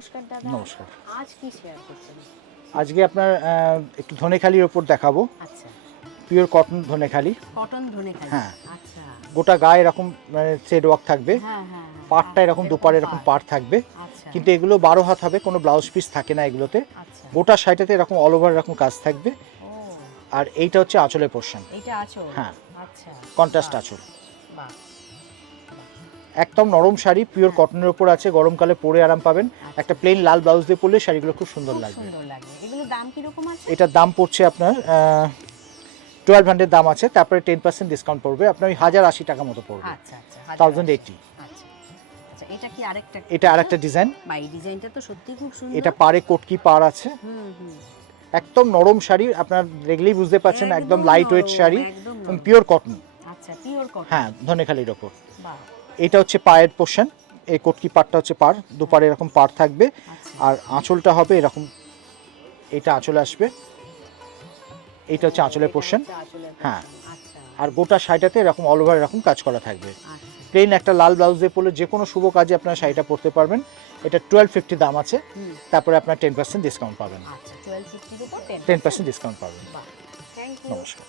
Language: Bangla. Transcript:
নমস্কার দাদা। নমস্কার। আজ কি শেয়ার করছেন? আজকে আপনার একটু ধনেখালির ওপর দেখাবো। আচ্ছা, pure cotton Dhanekhali. Cotton Dhanekhali. হ্যাঁ। আচ্ছা। গোটা গায়ে এরকম থ্রেড ওয়ার্ক থাকবে। হ্যাঁ, হ্যাঁ, হ্যাঁ। পাড়টা এরকম দুপারে এরকম পাড় থাকবে। আচ্ছা, কিন্তু এগুলো 12 হাত হবে, কোনো ব্লাউজ পিস থাকে না এগুলোতে। আচ্ছা। গোটা শাড়িটাতে এরকম অল ওভার এরকম কাজ থাকবে। ও, আর এইটা হচ্ছে আঁচলের পোরশন। এইটা আঁচল? হ্যাঁ। আচ্ছা। কন্ট্রাস্ট বাহ, আঁচল। বাহ। একদম নরম শাড়ি, পিওর হ্যাঁ। কটনের উপর আছে, গরমকালে পরে আরাম পাবেন। আচ্ছা। একটা প্লেন লাল ব্লাউজ দিয়ে পরলে শাড়িগুলো খুব সুন্দর খুব লাগবে। সুন্দর লাগবে। এগুলোর দাম কিরকম আছে? এটার দাম পড়ছে আপনার 1200 দাম আছে, তারপরে 10% ডিসকাউন্ট পড়বে, আপনার ওই 1080 টাকা মতো পড়বে। আচ্ছা, আচ্ছা। 1080। আচ্ছা। আচ্ছা, এটা কি আরেকটা? এটা আরেকটা ডিজাইন। বা এই ডিজাইনটা তো সত্যিই খুব সুন্দর। এটা পাড়ে কটকি পাড় আছে, হুম, হুম। একদম নরম শাড়ি, আপনার দেখলেই বুঝতে পারছেন একদম লাইট ওয়েট নরম, শাড়ি, একদম এবং নরম। Pure cotton. আচ্ছা, পিওর কটন। হ্যাঁ, ধনেখালির ওপর। বাহ। এটা হচ্ছে পায়ের পোর্শন, এই কটকি পাড়টা হচ্ছে পাড়, দুপারে এরকম পাড় থাকবে। আচ্ছা। আর আঁচলটা হবে এরকম, এটা আঁচলে আসবে, এইটা হচ্ছে আঁচলের পোর্শন। এটা আঁচলের হ্যাঁ। portion। আচ্ছা, আর গোটা শাড়িটাতে এরকম অল ওভার এরকম কাজ করা থাকবে। আচ্ছা। প্লেন একটা লাল ব্লাউজ দিয়ে পরলে যে কোনো শুভ কাজে আপনার শাড়িটা পরতে পারবেন। এটা 1250 দাম আছে, হুম। তারপরে আপনার 10% ডিসকাউন্ট পাবেন। আচ্ছা, 1250 এর উপর 10% ডিসকাউন্ট পাবেন। বাহ, থ্যাংক ইউ। নমস্কার।